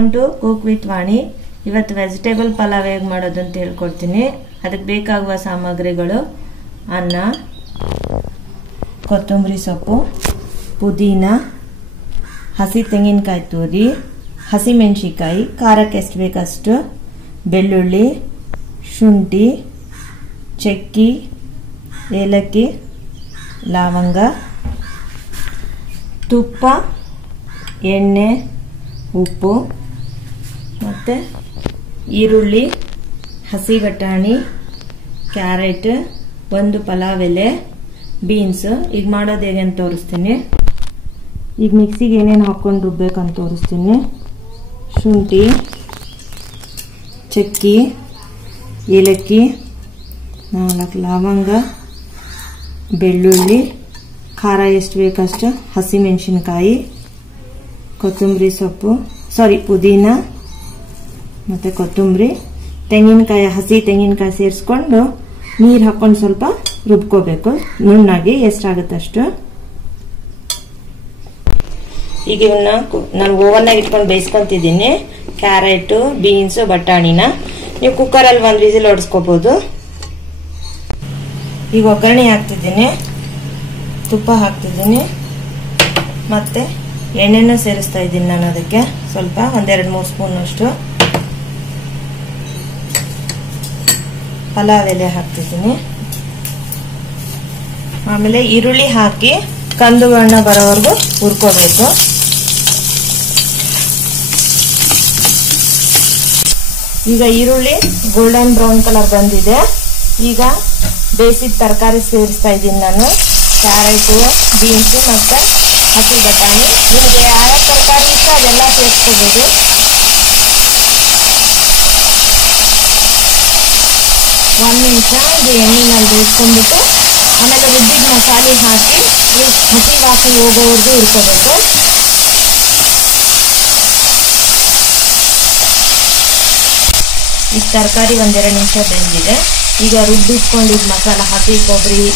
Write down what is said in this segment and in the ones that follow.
Welcome to cook with ವಾಣಿ. ಇವತ್ತು vegetable pulao ಹೇಗೆ ಮಾಡೋದು ಅಂತ ಹೇಳ್ಕೊಡ್ತೀನಿ. ಅದಕ್ಕೆ ಬೇಕಾಗುವ ಸಾಮಗ್ರಿಗಳು: ಅನ್ನ, ಕೊತ್ತಂಬರಿ ಸೊಪ್ಪು, ಪುದೀನ, ಹಸಿ ತೆಂಗಿನಕಾಯಿ ತುರಿ, ಹಸಿಮೆಣಸಿಕಾಯಿ, ಖಾರಕ್ಕೆ ಎಷ್ಟು ಬೇಕಷ್ಟು, ಬೆಳ್ಳುಳ್ಳಿ, ಶುಂಠಿ, ಚಕ್ಕಿ, ಏಲಕ್ಕಿ, ಲವಂಗ, ತುಪ್ಪ, ಎಣ್ಣೆ, ಉಪ್ಪು, ಮತ್ತು ಈರುಳ್ಳಿ, ಹಸಿ ಬಟಾಣಿ, ಕ್ಯಾರೆಟ್, ಒಂದು ಪಲಾವ್ ಎಲೆ, ಬೀನ್ಸ್. ಈಗ ಮಾಡೋದು ಹೇಗೆ ಅಂತ ತೋರಿಸ್ತೀನಿ. ಈಗ ಮಿಕ್ಸಿಗೆ ಏನೇನು ಹಾಕ್ಕೊಂಡು ರುಬ್ಬೇಕಂತ ತೋರಿಸ್ತೀನಿ. ಶುಂಠಿ, ಚಕ್ಕಿ, ಏಲಕ್ಕಿ, 4 ಲವಂಗ, ಬೆಳ್ಳುಳ್ಳಿ, ಖಾರ ಎಷ್ಟು ಬೇಕಷ್ಟು, ಹಸಿಮೆಣಸಿನಕಾಯಿ, ಕೊತ್ತಂಬರಿ ಸೊಪ್ಪು, ಪುದೀನ ಮತ್ತು ಕೊತ್ತಂಬರಿ, ತೆಂಗಿನಕಾಯಿ, ಹಸಿ ತೆಂಗಿನಕಾಯಿ ಸೇರಿಸ್ಕೊಂಡು ನೀರು ಹಾಕ್ಕೊಂಡು ಸ್ವಲ್ಪ ರುಬ್ಕೋಬೇಕು ನುಣ್ಣಾಗಿ, ಎಷ್ಟಾಗುತ್ತೆ ಅಷ್ಟು. ಈಗ ಇವನ್ನ ನಾನು ಓವನ್ನಾಗ ಇಟ್ಕೊಂಡು ಬೇಯಿಸ್ಕೊಂತಿದ್ದೀನಿ. ಕ್ಯಾರೆಟ್, ಬೀನ್ಸ್, ಬಟಾಣಿನ ನೀವು ಕುಕ್ಕರಲ್ಲಿ 1 ವಿಸಿಲ್ ಹೊಡಿಸ್ಕೋಬಹುದು. ಈಗ ಒಗ್ಗರಣೆ ಹಾಕ್ತಿದ್ದೀನಿ, ತುಪ್ಪ ಹಾಕ್ತಿದ್ದೀನಿ, ಮತ್ತೆ ಎಣ್ಣೆನ ಸೇರಿಸ್ತಾ ಇದ್ದೀನಿ ನಾನು. ಅದಕ್ಕೆ ಸ್ವಲ್ಪ 1-2-3 ಸ್ಪೂನ್ ಅಷ್ಟು ಪಲಾವ್ ಎಲೆ ಹಾಕ್ತಿದ್ದೀನಿ. ಆಮೇಲೆ ಈರುಳ್ಳಿ ಹಾಕಿ ಕಂದು ಬಣ್ಣ ಬರೋವರೆಗೂ ಹುರ್ಕೋಬೇಕು. ಈಗ ಈರುಳ್ಳಿ ಗೋಲ್ಡನ್ ಬ್ರೌನ್ ಕಲರ್ ಬಂದಿದೆ. ಈಗ ಬೇಯಿಸಿದ ತರಕಾರಿ ಸೇರಿಸ್ತಾ ಇದ್ದೀನಿ ನಾನು. ಕ್ಯಾರೆಟು, ಬೀನ್ಸ್ ಮತ್ತು ಹಸಿ ಬಟಾಣಿ. ನಿಮಗೆ ಯಾವ ತರಕಾರಿ ಇಷ್ಟ ಅದೆಲ್ಲ ಸೇರಿಸ್ಕೋಬೋದು. ಒಂದು ನಿಮಿಷ ಇದು ಎಣ್ಣೆನಲ್ಲಿ ಬೇಯಿಸ್ಕೊಂಡ್ಬಿಟ್ಟು ಆಮೇಲೆ ರುಬ್ಬಿದ ಮಸಾಲೆ ಹಾಕಿ ಹಸಿ ವಾಸನೆ ಹೋಗೋವರೆಗೂ ಹುರ್ಕೋಬೇಕು. ಈಗ ತರಕಾರಿ 1-2 ನಿಮಿಷ ಬೆಂದಿದೆ. ಈಗ ರುಬ್ಬಿಟ್ಕೊಂಡಿದ್ದು ಮಸಾಲ, ಹಸಿ ಕೊಬ್ಬರಿ,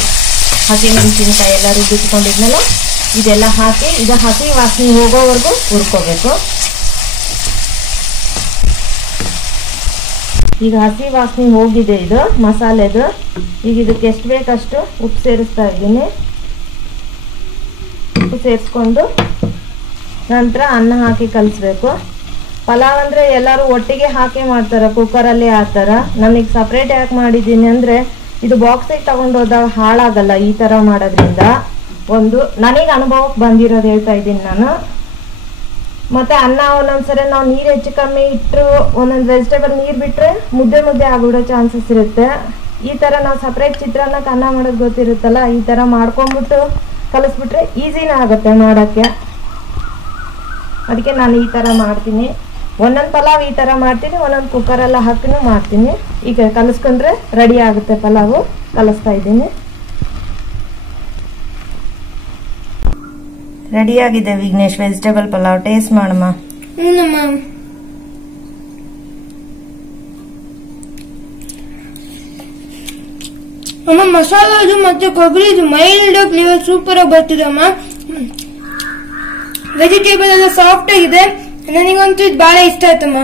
ಹಸಿ ಮೆಣಸಿನಕಾಯಿ ಎಲ್ಲ ರುಬ್ಬಿಟ್ಕೊಂಡಿದ್ನಲ್ಲ, ಇದೆಲ್ಲ ಹಾಕಿ ಈಗ ಹಸಿ ವಾಸನೆ ಹೋಗೋವರೆಗೂ ಹುರ್ಕೋಬೇಕು. ಈಗ ಹಸಿ ವಾಸನೆ ಹೋಗಿದೆ ಇದು ಮಸಾಲೆದು. ಈಗ ಇದಕ್ಕೆ ಎಷ್ಟು ಬೇಕಷ್ಟು ಉಪ್ಪು ಸೇರಿಸ್ತಾ ಇದ್ದೀನಿ. ಉಪ್ಪು ಸೇರಿಸ್ಕೊಂಡು ನಂತರ ಅನ್ನ ಹಾಕಿ ಕಲಿಸ್ಬೇಕು. ಪಲಾವ್ ಅಂದರೆ ಎಲ್ಲರೂ ಒಟ್ಟಿಗೆ ಹಾಕಿ ಮಾಡ್ತಾರೆ ಕುಕ್ಕರಲ್ಲಿ. ಆ ಥರ ನನಗೆ ಸಪ್ರೇಟ್ ಯಾಕೆ ಮಾಡಿದ್ದೀನಿ ಅಂದರೆ ಇದು ಬಾಕ್ಸಿಗೆ ತಗೊಂಡೋದಾಗ ಹಾಳಾಗಲ್ಲ ಈ ಥರ ಮಾಡೋದ್ರಿಂದ. ಒಂದು ನನಗೆ ಅನುಭವಕ್ಕೆ ಬಂದಿರೋದು ಹೇಳ್ತಾ ಇದ್ದೀನಿ ನಾನು. ಮತ್ತು ಅನ್ನ ಒಂದೊಂದ್ಸರಿ ನಾವು ನೀರು ಹೆಚ್ಚು ಕಮ್ಮಿ ಇಟ್ಟರು, ಒಂದೊಂದು ವೆಜಿಟೇಬಲ್ ನೀರು ಬಿಟ್ಟರೆ ಮುದ್ದೆ ಆಗಿಬಿಡೋ ಚಾನ್ಸಸ್ ಇರುತ್ತೆ. ಈ ಥರ ನಾವು ಸಪ್ರೇಟ್ ಚಿತ್ರಾನ್ನಕ್ಕೆ ಅನ್ನ ಮಾಡೋದು ಗೊತ್ತಿರುತ್ತಲ್ಲ, ಈ ಥರ ಮಾಡ್ಕೊಂಬಿಟ್ಟು ಕಲಿಸ್ಬಿಟ್ರೆ ಈಸಿನೇ ಆಗುತ್ತೆ ಮಾಡೋಕ್ಕೆ. ಅದಕ್ಕೆ ನಾನು ಈ ಥರ ಮಾಡ್ತೀನಿ. ಒಂದೊಂದು ಪಲಾವ್ ಈ ಥರ ಮಾಡ್ತೀನಿ, ಒಂದೊಂದು ಕುಕ್ಕರೆಲ್ಲ ಹಾಕಿನೂ ಮಾಡ್ತೀನಿ. ಈಗ ಕಲಿಸ್ಕೊಂಡ್ರೆ ರೆಡಿ ಆಗುತ್ತೆ ಪಲಾವು. ಕಲಿಸ್ತಾ ಇದ್ದೀನಿ. ರೆಡಿಯಾಗಿದೆ ವಿಘ್ನೇಶ್ ವೆಜಿಟೇಬಲ್ ಪಲಾವ್. ಟೇಸ್ಟ್ ಮಾಡಮ್ಮ. ಅಮ್ಮ ಮಸಾಲದು ಮತ್ತೆ ಕೊಬ್ಬರಿದು ಮೈಲ್ಡ್ ಫ್ಲೇವರ್ ಸೂಪರ್ ಆಗಿ ಬರ್ತಿದೆ ಅಮ್ಮ. ವೆಜಿಟೇಬಲ್ ಎಲ್ಲ ಸಾಫ್ಟ್ ಆಗಿದೆ. ನನಗಂತೂ ಇದು ಬಹಳ ಇಷ್ಟ ಆಯ್ತಮ್ಮ.